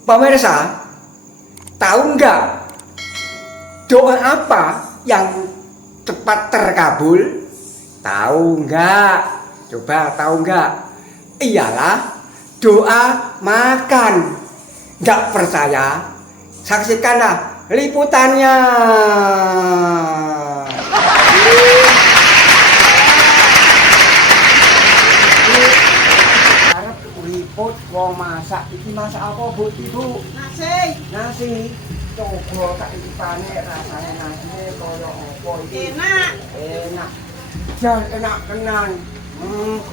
Pemirsa, tahu nggak doa apa yang cepat terkabul? Tahu nggak? Coba tahu nggak? Iyalah doa makan. Nggak percaya? Saksikanlah liputannya. Arep liput wong masak. Iki masak apa, Bu? Ibu? Nasi. Coba tak liputane rasane nasine kaya apa iki? Enak. Jan enak tenan.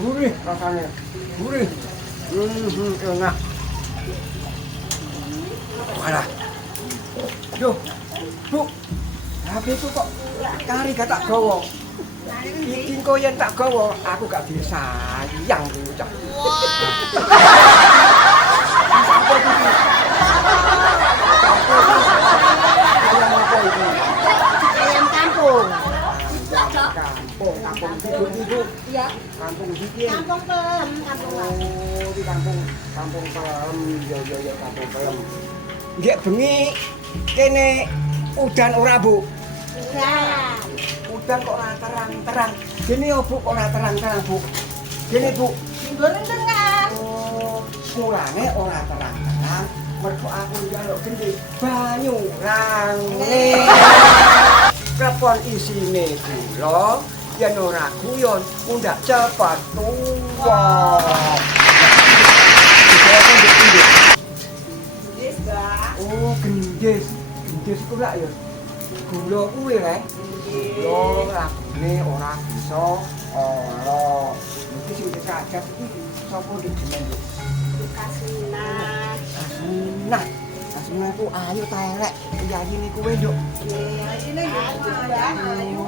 Gurih rasane. Gurih. Enak. Walah. Yo, Bu. Tapi itu kok kari gak tak gawa. Iki kok yen tak gawa, aku gak bisa sayang iki, Cak. Ayam kampung. Kampung ibu. Iya. Kampung Sikin. Kampung Pelem, kampung Pelem. Oh, di kampung Pelem. Yo kampung Pelem. Nggih bengi kene udan ora, Bu? Udan. Udan kok ora terang-terang. Gini yo, Bu, kok ora terang-terang, Bu. Gini, Bu. Goreng dengan. Oh, mulane ora terang-terang. Mergo aku njaluk genti banyu range. Kepon isine gula, yen ora guyon mundak cepet tuwa. Yes, Mbak. Oh, gendis. Gendis ku lak ya. Gula kuwi rek. Yo, lagune ora bisa ala. Iki sing dicacap iki sapa dijeneng yo? Kasminah. Nah, Asmina ku ayu ta elek. Yayi niku kowe, Nduk. Ini Mbak. Ayu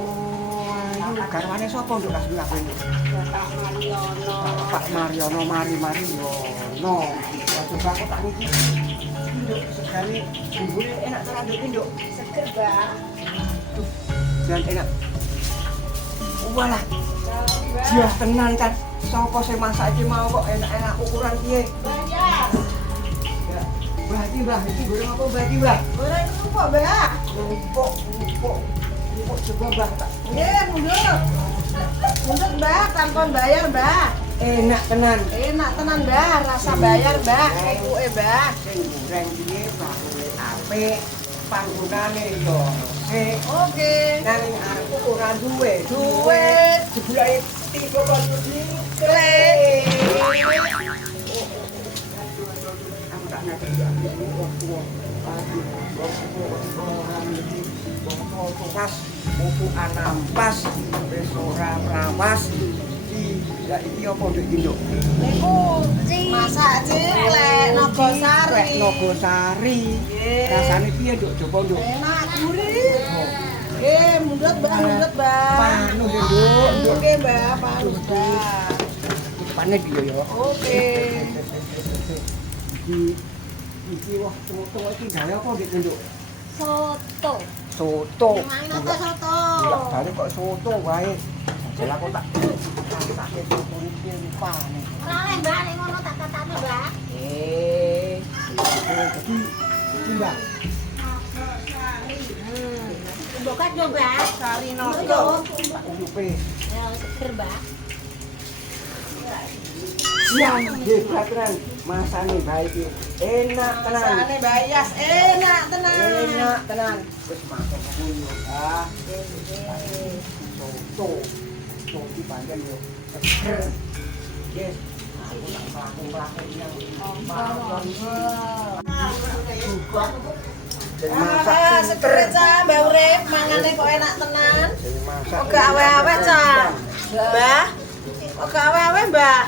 garwane sapa, Nduk, Asmina kowe, Nduk? Bapak Mariono. Pak Mariono, Mariono. Coba aku tak niki. Nduk, segane bumbune enak tenan, Nduk, Nduk. Seger, Mbak. Dan enak. Walah, dia tenan kan. Sapa sing masak iki mau kok enak-enak ukuran piye? Bayar. Mbah iki goreng apa Mbah iki, Mbah? Goreng kerupuk, Mbak. Empuk coba Mbah tak. Nggih, mundur. Mundur, Mbak, tanpa bayar, Mbak. Enak tenan. Enak tenan, Mbak. Rasa bayar, Mbak. Kerupuknya, Mbak. Sing goreng piye bakule apik, panggonane yo resik. Oke. Nang aku ora duwe Duit. jebule 30 Klik. aku tak ngerti ya. Pas mupu anampas wis ora prawas ya iki apa nduk iki nduk Niku masak ciklek Nogosari. Nogosari rasane piye nduk coba nduk Enak gurih. Mundur, Mbak, mundur, Mbak. panus ya nduk Oke, Mbak, panus, Mbak. panen piye ya Oke. iki wah soto iki gawe apa nduk nduk Soto. soto Gimana tuh soto? ya bare kok soto wae jela kok tak soto iki rupane Ora oleh, Mbak, nek ngono tak tatane, Mbak. jadi iki Mbak Bokat yo, Mbak. sari Noto. tak urupe Ya, seger, Mbak. siang hebat tenan masane bae iki enak tenan Rasane bayas, enak tenan. enak tenan wis masak aku yo ah soto soto iki pancen yo seger yes aku tak mlaku-mlaku yang jadi masak Seger, Cah, Mbak Urip, mangane kok enak tenan. jadi masak Oke awe-awe, Cah. Mbah. Oke awe-awe, Mbak.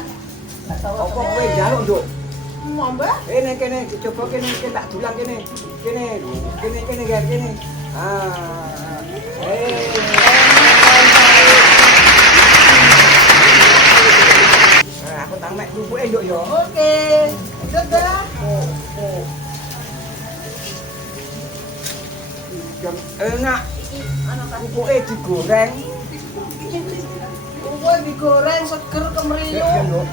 apa kowe njaluk nduk Mau, Mbak? kene coba kene tak dulang kene guys kene aku tak mek bubuke nduk yo Oke. Lanjut, Mbak. enak bubuke digoreng Kuwe digoreng seger kemriyuk.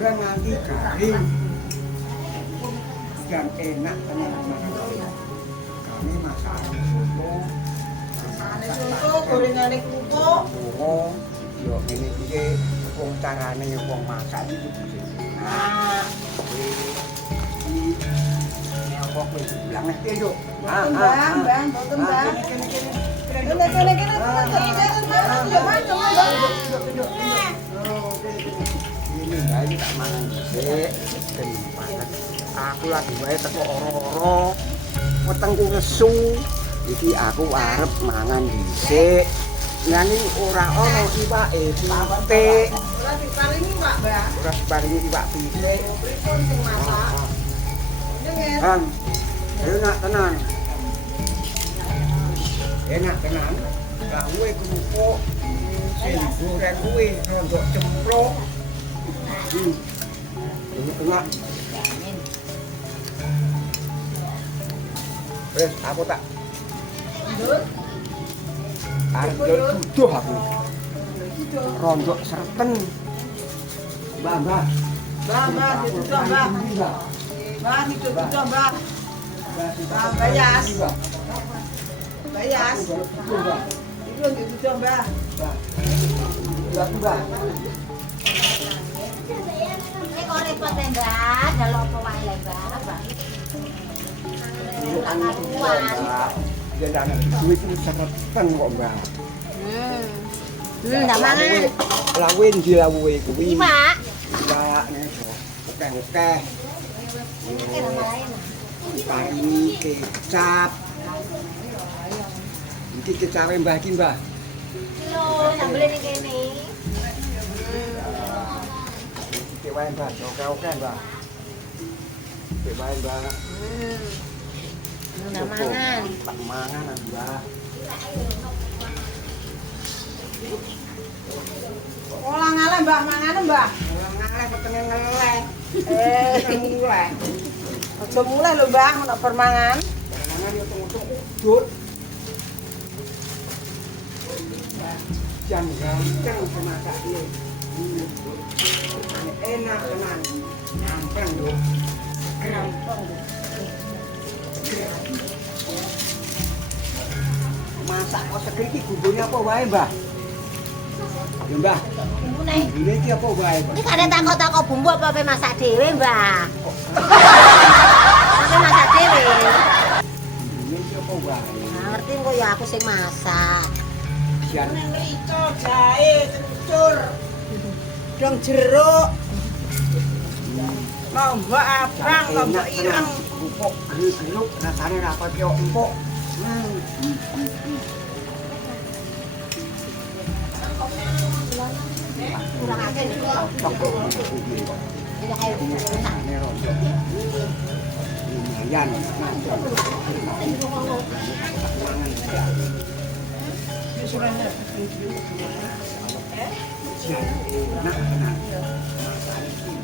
goreng nanti garing dan enak tenan makan. Kami masak soto, gorengane kerupuk. oh, yo ini piye wong carane wong masak iki piye. Nah, ini apa kowe bilang ngerti yo. Bang, boten bang. Kene. Ini ae tak mangan dhisik. Aku lagi wae teko ora-ora. Wetengku nesu. Iki aku arep mangan dhisik. Nani ora ono iwake pitik. Ora diparingi, Pak, Mbak. Ora diparingi iwak pitik. Pripun sing masak? Dengen. Kan enak tenan. Enak tenan. Lah kuwe kerupuk sing goreng kuwe rondok cemplung. Enak. Wes aku tak Ndut. arep duduh aku. Rondok sereten. Mbak. Mbak, dituduh, Mbak. Mbak, dituduh, Mbak. Bayas. Bayas. Itu dituduh, Mbak. Mbak. Ini kok repot ya Mbak, kalau apa wae lah Mbak. Ya dan duit itu sereten kok, Mbak. Ndak mangan. Lawin dilawe kuwi. Iki Pak. Kayaknya oke. Ini nama lain. Paringi kecap. Iki kecape Mbah iki, Mbah. Kilo sambel ini kene. Iki wae, Mbah. Oke, Mbah. Iki wae, Mbah. Ndak mangan. Tak mangan, Mbah. Olah ngale, Mbak, mangane, Mbak. Ngaleh ketenge ngeleh. Mulai. Aja mulai lho, Mbak, nek permangan. Mangan yo tunggu udut. Jam gampang semasak iki. Enak tenan. Gampang lho. Gampang. Masak kok segel iki bumbune apa wae, Mbah? Ya, Mbah. Bumbune. Bumbune iki apa wae, Mbah? Iki kadang takok-takok bumbu apa masak dhewe, Mbak. Apa masak dhewe? Bumbune iki apa wae? Nah, ngerti kok ya aku sing masak. Sian. Mrica, jahe, kencur. Dong jeruk. Lombok abang, lombok ireng. Empuk, geruk, rasane ra kaya empuk. Kurang akeh nih. Tidak ayo. Lumayan. Enak tenan.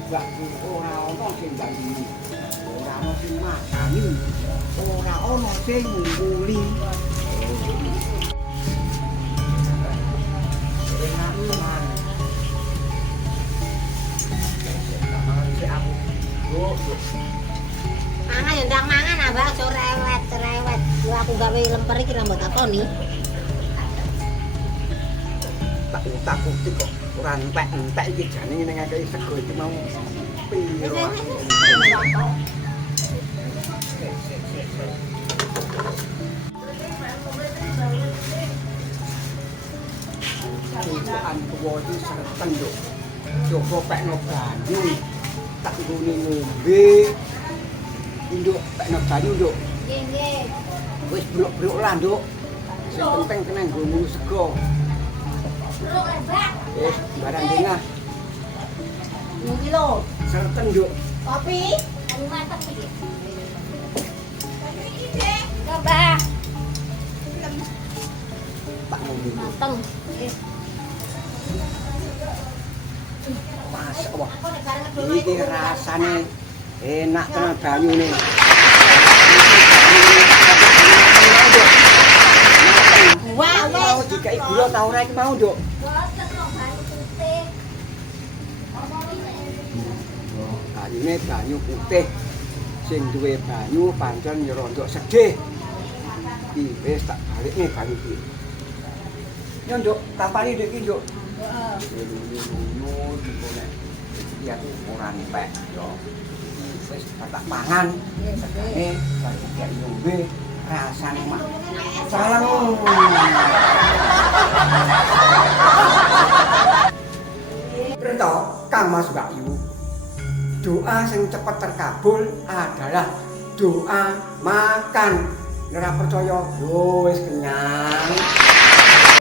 Mbak ora ono sing bandingi. Ora ono sing makani. Ora ono sing nguli. Enak tenan. Mangan ya ndang mangan ah, Mbak, aja rewet. Lha aku gawe lemper iki rambut takoni. Tak utak-utik kok ora entek iki jane ngene ngakei sego iki mau piro. Tujuan tuwa iki sereten lho. Coba pekno banyu. Tak nggone ngombe. Induk pekno banyu, Nduk. Nggih. Wis blok-blok lah, Nduk. Sing penting kena nggo sego. Barang dina. 2 kilo. Sereten, Nduk. Kopi. Kamu mantap iki. Coba. Tak ngombe. Mateng. Pas wah. Iki rasane enak tenan banyune. Wah, Mau dikai gula ta ora iki mau, Nduk? banyune banyu putih. Sing duwe banyu pancen ya rada sedih. Iki wis tak balikne banyu iki. Yo nduk, tapani nduk iki nduk. Heeh. Lunyu dikonek. Iki aku ora nempek yo. Wis tak pangan. Segane sak iki ngombe rasane mah. Salang. Perintah Kang Mas Bayu. Doa sing cepet terkabul adalah doa makan. Ora percaya, yo wis kenyang.